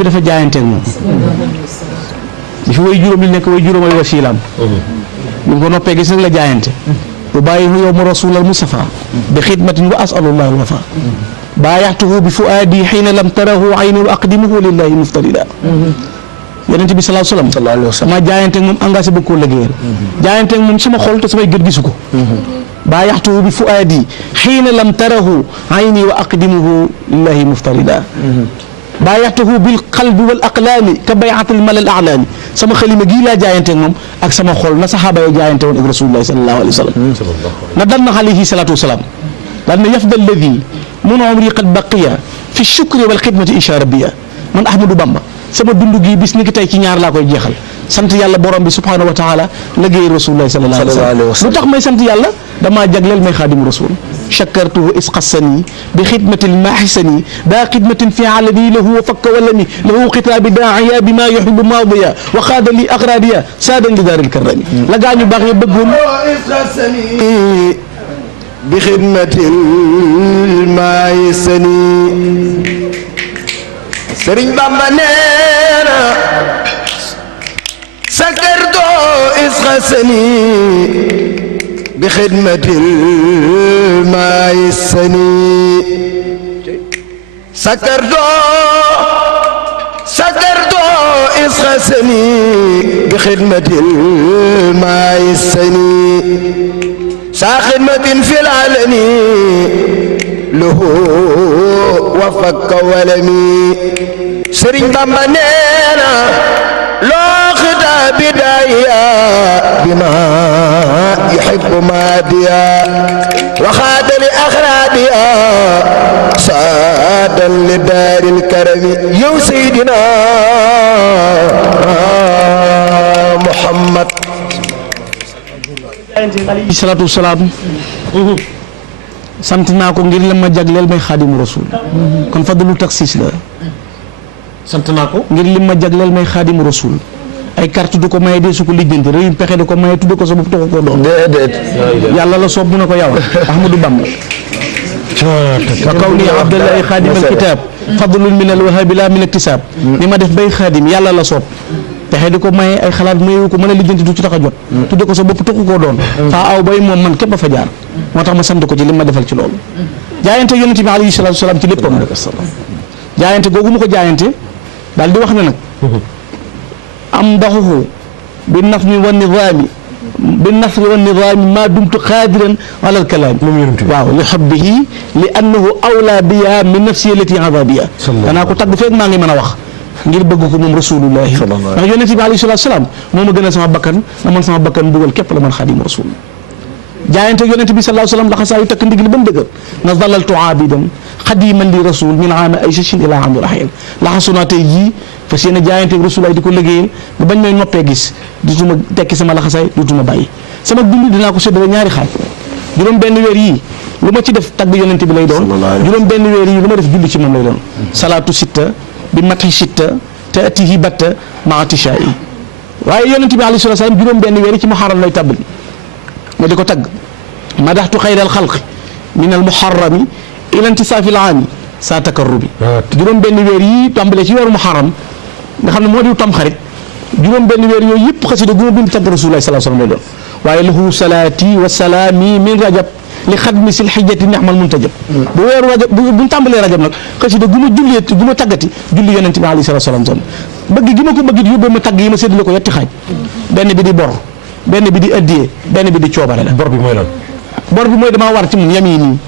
bi dafa jaayanteeg moom di fi way juróom li nekk way juróom ay wasiilaam ñu ko noppee gis nag la jaayante bu bàyyihu yowma rasulal mustafa bi xidmatin wa asalullah alwafa baayaxtuhu bi fuaadi xiina lam tarahu ayni wa aqdimuhu lillahi muftarida yonente bi sallallahu alayhi wa sallam ma jaayanteeg moom engagé bëgg koo liggéeyal jaayanteeg moom sama xol te samay gët gisu ko baayaxtuhu bi fuaadi xiina lam tarahu ayni wa aqdimuhu lillahi muftarida baayaxtuhu bil qalbi wal aqlaami ka bay'atil malal a'laami sama xalima gii laa jaayanteeg moom ak sama xol na saxaaba yi jaayante woon ak rasulullahi sallallahu alayhi wa sallam na dal na alayhi salaatu wasalaam daan na yafda alladi mun umri qad baqiya fi shukri wal xidmati insha rabbiya man Ahmadou Bamba sama dund gii bis ni ki tey ci ñaar laa koy jeexal sant yàlla borom bi subhanahu wa taala liggéey rasulullahi sallallahu alayhi wa sallam lu tax may sant yàlla damaa jagleel may xaadimu rasul chakartuhu isqassani bi xidmatil maaxisani daa xidmatin fi alani lahu wa fakka walami lahu xitaabi daaiya bi maa yuxibu maadiya wa xaada li aqraadiya saadan li daaril karrami la gaa ñu baax ya bëggoon isqassani bi xidmatil maaxisani Sëriñ Bamba nee na sakartu isqassani bi xidmatil maaxisani sakartu isqassani bi xidmatil maaxisani saa xidmatin fil alani lahu wa fakka walami Sëriñ Bamba nee na loo xitaabi daaya bima yuhibbu maadiya wa xaada li axraadiya saadan li daaril karami yow Seydina Muhammad alayhi salaatu wasalaam sant naa ko ngir la ma jagleel may xaadimu rasul kon fadlu taxis la sant naa ko ngir lim ma jagleel may xaadimu rasul ay carte du ko maye dee su ko lijjanti réew pexe du ko maye tudde ko sa bopp taxu koo doon déedéet yàlla la soob mu ne ko yow Ahmadou Bamba wa kawni abdallahi xaadim alkitab fadlun min alwahabi la min iktisab ni ma def bay xaadim yàlla la soob pexe di ko maye ay xalaat mayewu ko mën a lijjanti du ci tax a jot tudde ko sa bopp taxu koo doon faa aw bay moom man képp a fa jaar moo tax ma sant ko ci li ma defal ci loolu jaayante yonente bi alayhi salatu wasalaam ci léppam jaayante googu mu ko jaayante daal di wax ne nag am daxuhu bi nafmi wa nidaami bi nafri wa nidaami maa dumtu qaadiran ala alkalaami waaw li xubbihi li annahu awlaa biya min nafsi allati adabiya danaa ko tagg feeg maa ngi mën a wax ngir bëgg ko moom rasulullahi ndax yonente bi alayhi salatu wasalaam moo ma gën a sama bakkan na man sama bakkan dugal képp la man xaadimu rasul jaayante yonente bi sallallahu alayhi wasallam laxa saa yu takk ndigli ba mu dëgër na dalaltu aabidan xadiman li rasul min aama ay sachin ila ami rahil laxasu naa tey jii fas yéene jaayante rasul ay di ko liggéeyal ba bañ may noppee gis dutuma tekki sama laxasaay dutuma bàyyi sama dund dinaa ko séddale ñaari xaaj juróom benn weer yii lu ma ci def tagg yonente bi lay doon juróom benn weer yii lu ma def julli ci moom lay doon salaatu sitta bi mati sitta te atihi batta maa tisha yi waaye yonente bi alayhi salaam juróom benn weer yi ci muharram lay tàbbali ma di ko tagg madaxtu xayral xalqi min al muharrami ila intisaafi al aami saa takarrubi juróom benn weer yi tàmbalee ci weeru muharram nga xam ne moo di tam xarit juróom benn weer yooyu yëpp xasida gu ma bind tagg rasulullahi sallallahu alayhi wasallam lay doon waaye lahu salaati wa salaami min rajab li xadmi sil xijjati nixmal muntajab bu weeru rajab buñ tàmbalee rajab nag xasida gu ma jullee gu ma taggati julli yonent bi alayhi salaam bëgg gi ma ko bëgg yóbbee ma tagg yi ma séddale ko yetti xaaj benn bi di bor benn bi di addiyee benn bi di coobare la. bor bi mooy lan. bor bi mooy damaa war ci mun yamini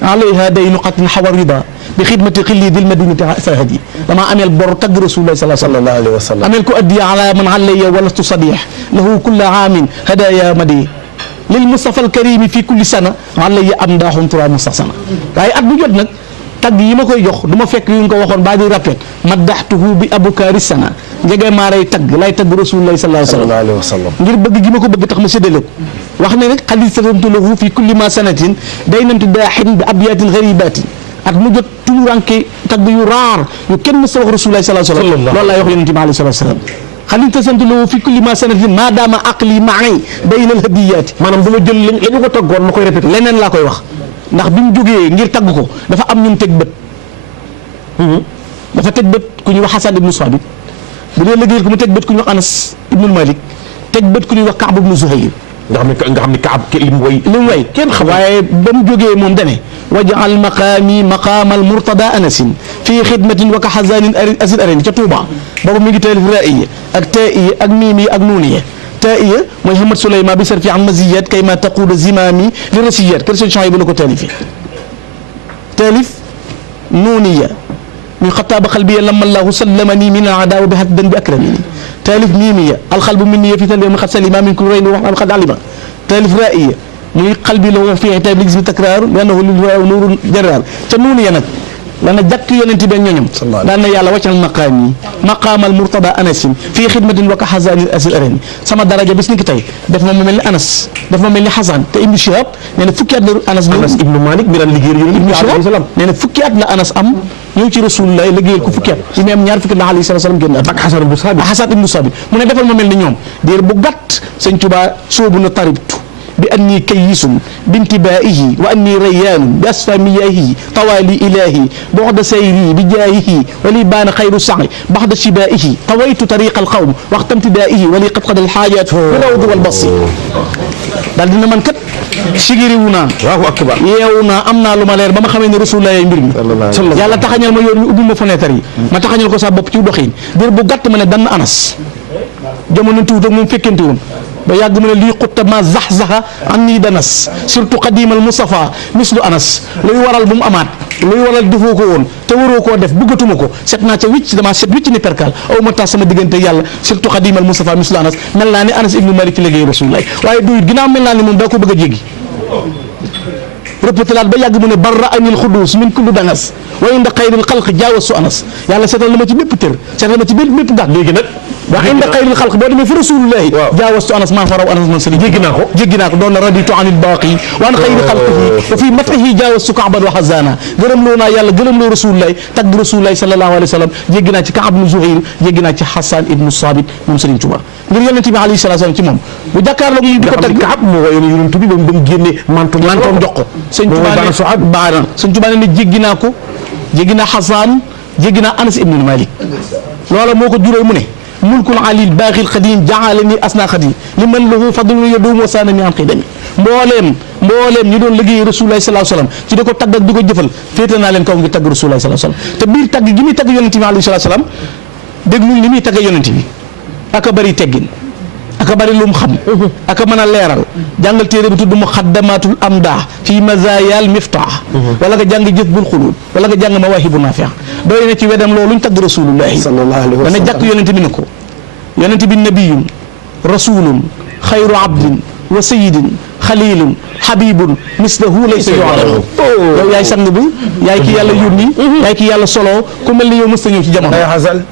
alayha daynu qatin xawa rida bi xidmati xilli dil madinati sahadi damaa ameel bor tagg rasulullahi sallallahu alayhi wa sallam ameel ko addiya ala man alayya walastu sadih lahu kulla aamin hadaya madi lil mustafa al karimi fi kulli sana alayya am daaxun tura mustaxsana waaye at bu jot nag tagg yi ma koy jox du ma fekk yu ñu ko waxoon baa di rappet maddaxtuhu bi abukaari sana njege maa lay tagg lay tagg rasulullahi sallallahu alayhi wa sallam ngir bëgg gi ma ko bëgg tax ma séddale ko wax ne nag xadis satamtu lahu fi kulli ma sanatin day namti daaxin bi abiyatin garibatin at mu jot tumuranke tagg yu raar yu kenn mës a wax rasulullahi sallallahu alayhi wa sallam loolu laay wax yonente bi alayhi salatu wasalam xadis satamtu lahu fi kulli ma sanatin maa daama aqli maay bayna al hadiyaati maanaam du ma jël la ñu ko taggoon ma koy répété leneen laa koy wax ndax bi mu jógee ngir tagg ko dafa am ñun teg bët dafa teg bët ku ñuy wax Hassan ibnu Sabit bu dee liggéeyal ko mu teg bët ku ñuy wax Anas ibnu Malik teg bët ku ñuy wax Kaab ibnu Zuhayr nga xam ne Kaab li mu way kenn xam waaye ba mu jógee moom dane waj'al maqaami maqaamal murtada anasin fii xidmatin wa ka xazanin asil areni ca Touba booba mi ngi taalif raiya ak taiya ak miimiya ak nuuniya taiya mooy Hamad Souleymane bi sarfi an maziyat kay ma taquuda zimami li rasiyat kër seen bu na ko taalifee taalif nuuniya min xataaba xalbiya lamma allahu sallamani min aadaawa bi haddan bi akramini taalif miimiya alxalbu minni fi talbi min xat salima min kulli rayn wa xad alima taalif raiya muy xalbi la wax fii xitaab ligis bi takraar liannahu lil nuurun jaraar ca nuuniya nag dana jàkk yonent bi ñoñam daan na yàlla waccal maqaam yi maqaamal murtada anasin fii xidmatin wa ka xasaanil asil areni sama daraja bis ni ki tey def ma mel ni Anas def ma mel ni Xasan te Ibnu Shihab nee na fukki at la Anas ibnu Malik mi daan liggéeyal yonent bi alayhi salaam nee na fukki at la Anas am ñëw ci Rasulullah liggéeyal ko fukki at yi muy am ñaar fukki at la alayhi salaam génn at ak Xasan ibnu Sabit Xasan ibnu Sabit mu ne defal ma mel ni ñoom diir bu gàtt Sëñ Tuubaa soobu na taribtu bi anni kayisun bintibaihi wa anni rayyanun bi asfa miyahi tawali ilahi bu'da sayri bi jaahihi wali baana xayru sa'i baxda shibaihi tawaytu tariqa alqawm waxta imtidaihi wali qad qada alxaajat bilawdi walbasi daal dina man kat sigiriwu naa Allahu akbar yeewu naa am naa lu ma leer ba ma xamee ne Rasulullah mbir mi yàlla taxañal ma yoon mi ubbi ma fenêtre yi ma taxañal ko sa bopp ci doxin diir bu gàtt ma ne dann Anas jamono tuuti moom fekkente woon ba yàgg mu ne lii xutta ma zax-zaxa an nii danas surtout qadimal Mustafa mislu Anas luy waral bu mu amaat luy waral defoo ko woon te waroo koo def bëggatuma ko set naa ca wicc damaa set wicc ni perkal aw ma tax sama diggante yàlla surtout qadimal Mustafa mislu Anas mel naa ni Anas ibnu Malik ci liggéey Rasulullah waaye duyut ginnaaw mel naa ni moom daa ko bëgg a jéggi rëppatalaat ba yàgg mu ne barra anil xudus min kulli danas wa inda xayril xalq jaawasu Anas yàlla seetal na ma ci bépp tër seetal ma ci bépp gàtt léegi nag wa inda xayril xalq boo demee fi Rasulullahi jaawastu Anas maa fa raw Anas man sëriñ jéggi naa ko doon na raditu anil baaqi wa an xayri xalqihi wa fi matihi jaawastu Kaaban wa Xazaana gërëm loo naa yàlla gërëm loo Rasulullahi tagg Rasulullahi sallallahu alayhi wa sallam jéggi naa ci Kaab ibnu Zuhayr jéggi naa ci Xasan ibnu Sabit moom Sëriñ Tuubaa ngir yonent bi alayhi salaatu salaam ci moom bu jàkkaarloo mu di ko tagg Kaab moo woyoon yonent bi ba mu génne mantoom jox ko Sëriñ Tuubaa ne jéggi naa ko jéggi naa Xasan jéggi naa Anas ibnu Malik loola moo ko jural mu ne mulkul alil baaxil xadim jaalani asna xadim li man lahu fadlun yadum wa saanani an xidami mbooleem ñi doon liggéey Rasulullah sallallahu alayhi wasallam ci di ko tagg ak di ko jëfal féete naa leen kaw ngi tagg Rasulullah sallallahu alayhi wasallam te biir tagg gi muy tagg yonente bi alayhi salaam déglul ni muy tagg yonente bi aka bëri teggin aka bëri lu mu xam aka mën a leeral jàngal téere bi tudd muqaddamatul amdah fii mazayal miftah wala nga jàng jëfbul xulub wala nga jàng mawaahibu naafi' doy na ci wedam loolu ñu tagg Rasulullahi sallallahu alayhi wa sallam dana jàkk yonente bi ne ko yonente bi nabiyun rasulun xayru abdin wa sayidin xalilun habibun mislahu laysa yu'lamu yow yaay sang bi yaay ki yàlla yónni yaay ki yàlla solo ku mel ni yow mës ta ñëw ci jamono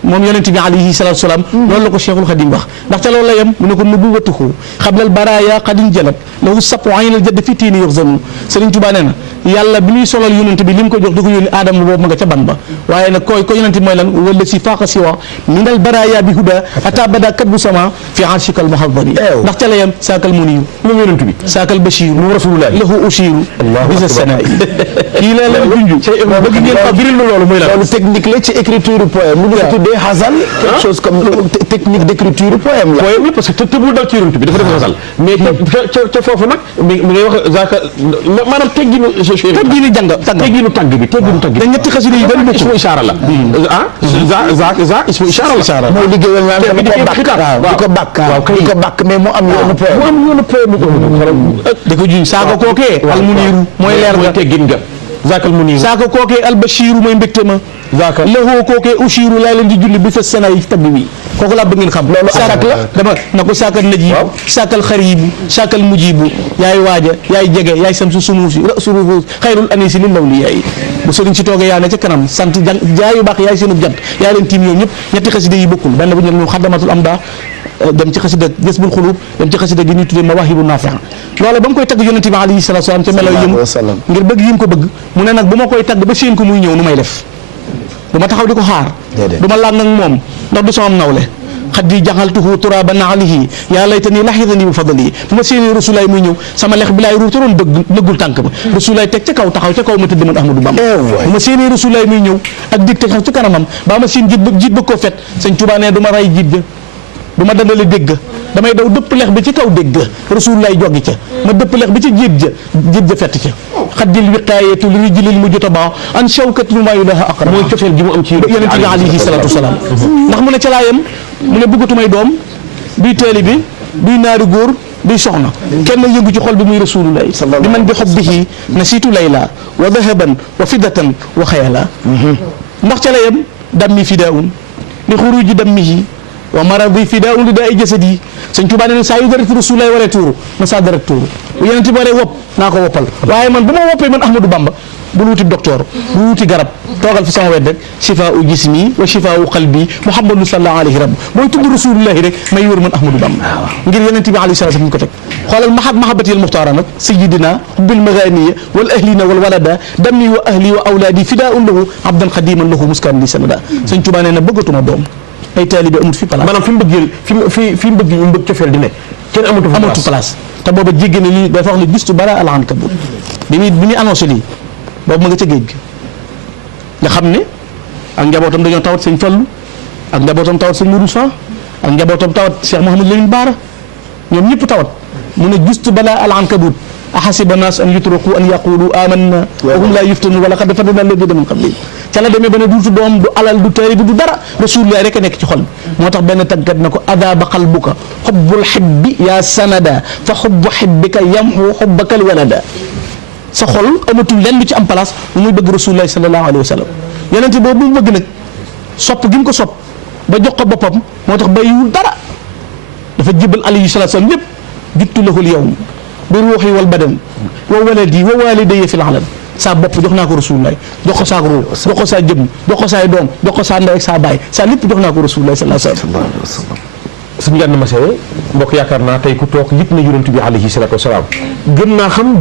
moom yonente bi alayhi salatu salaam loolu la ko Cheikhul Khadim wax ndax ca loolu la yem mu ne ko nubuwwatuhu xablal baraya qadin jalat lahu sapu aynal jadd fi tiini yuxzanu Sëriñ Tuubaa nee na yàlla bi muy solal yonente bi li mu ko jox di ko yónni aadama boobu ma nga ca ban ba waaye nag ko yonente bi mooy lan wala si faaqa siwa minal baraya bi huda ata bada kat bu sama fi arshikal muhaddari ndax ca la yem saakal muniyu moom yonente bi saakal bashiru mu rasulullah lahu ushiru bisa sanaa'i kii la leen junj bëgg ngeen fa biril loolu mooy la loolu technique la ci écriture poème mu ngi tuddee xasal quelque chose comme technique d'écriture poème la poème la parce que tëbul dal ci yonent bi dafa def xasal mais ca foofu nag mi ngay wax zaka maanaam tegginu tagg bi te ñetti xasida yi benn ismu ishaara la za ismu ishaara la mooy liggéeyal naan dama ko bàkk mais mu am yoonu poème da ko juñ saaka kookee almuniiru mooy leer ga teggin ga zaakal muniiru saaka kookee albashiru mooy mbégte ma zaaka lahoo kookee ushiru laa leen di julli bi sa sana yi tagg wi kooku laa bëgg ngeen xam loolu saak la dama na ko saakal najibu saakal xaribu saakal mujibu yaay waaja yaay jege yaay sam su sumuusi surufuus xayrul anisi lil lawli yaay bu sëriñ si toogee yaa ne ca kanam sant jaayu baax yaay seenu jant yaa leen tiim ñoom ñëpp ñetti xasida yi bokkul benn bu ñu ne xaddamatul amda dem ci xasida Jazbul Xuluub dem ci xasida gi ñuy tuddee Mawaahibu Naafi' loola ba mu koy tagg yonent bi alayhi salaatu salaam ca melaw yëm ngir bëgg yim ko bëgg mu ne nag bu ma koy tagg ba séen ko muy ñëw nu may def du ma taxaw di ko xaar du ma làng ak moom ndax du sama nawle xaddi jaxaltuhu turaaba naalihi yaa laytani laxidani bi fadli bu ma séenee rasulaay muy ñëw sama lex bi laay ruutaroon dëggul tànk ba rasulaay teg ca kaw taxaw ca kaw ma tëdd man Ahmadou Bamba bu ma séenee rasulaay muy ñëw ak dig teg ci kanamam baa ma seen jiit ba koo fet sëñ Tuubaa ne du ma ray jiit ja du ma dandale dégg damay daw dëpp lex bi ci kaw dégg rasulaay joggi ca ma dëpp lex bi ci jiit ja fett ca xaddil wiqaayatu li rijlil mujtaba an shawkat lu maayu laha aqrab mooy cofeel gi mu am ci yonent bi alayhi salaatu wasalaam ndax mu ne ca laayam mu ne bëggatumay doom duy teeli bi duy naari góor duy soxna kenn yëngu ci xol bi muy rasulullah bi man bi xobbihi nasiitu layla wa dahaban wa fiddatan wa xayala ndax ca layam dammi fidaun li xuruji dammihi wa maradi fidaun li daa i jasadi sëñ Tuubaa ne saa yu deret rasulullah waree tuuru ma saa deret tuuru bu yonent bi waree wopp naa ko woppal waaye man bu ma woppee man Ahmadou Bamba bul wuti docteur bul wuti garab toogal fi sama wet rek shifaa u jismi wa shifaa u qalbi muhammadu sallallahu alayhi rabbi booy tudd rasulullahi rek may wër man Ahmadou Bamba ngir yonent bi alayhi salaam ñu ko teg xoolal mahabbati al muxtaara nag sayidina bil maganiya wal ahlina wal walada dammi wa ahli wa awlaadi fidaun lahu abdan xadiman lahu muskan li sanada sëñ Tuubaa nee na bëggatuma doom ay taalibe amut fi place maanaam fi mu bëggee fi mu bëgg ñu bëgg cofeel di ne kenn amatu place te booba jéggi na lii dafa wax ne gistu bara alxankabut bi muy annoncé lii boobu ma nga ca géej gi nga xam ne ak njabootam dañoo tawat sëñ Fallu ak njabootam tawat sëñ Modou Sa ak njabootam tawat Cheikh Mouhamadou Lamine Bara ñoom ñëpp tawat mu ne gistu bara alxankabut ahasiba naas an yutraku an yaqulu amanna wa hum la yuftanu wa laqad fatanna alladina min qablihim ca la demee ba ne duutu doom du alal du taalibe du dara rasulullah rek a nekk ci xol bi moo tax benn tàggat na ko adaba qalbuka xubbul xibbi yaa sanada fa xubbu xibbika yamhu xubbakal walada sa xol amatul lenn lu ci am place lu muy bëgg rasulullah sallallahu alayhi wa sallam yonente boobu mu bëgg nag sopp gi mu ko sopp ba jox ko boppam moo tax bàyyiwul dara dafa jébal alayhi salatu wasallam lépp juttu lahul yawm bi ruuxi wal badan wa waladi wa walidayya fil alam saa bopp jox naa ko rasulullah jox ko saa ruux jox ko saa jëm jox ko saay doom jox ko saa ndey ak saa baay saa lépp jox naa ko rasulullah sallallahu alayhi wa sallam suñu Gana Messere mbokk yaakaar naa tey ku toog yëpp na yonent bi alayhi salaatu wasalaam gën naa xam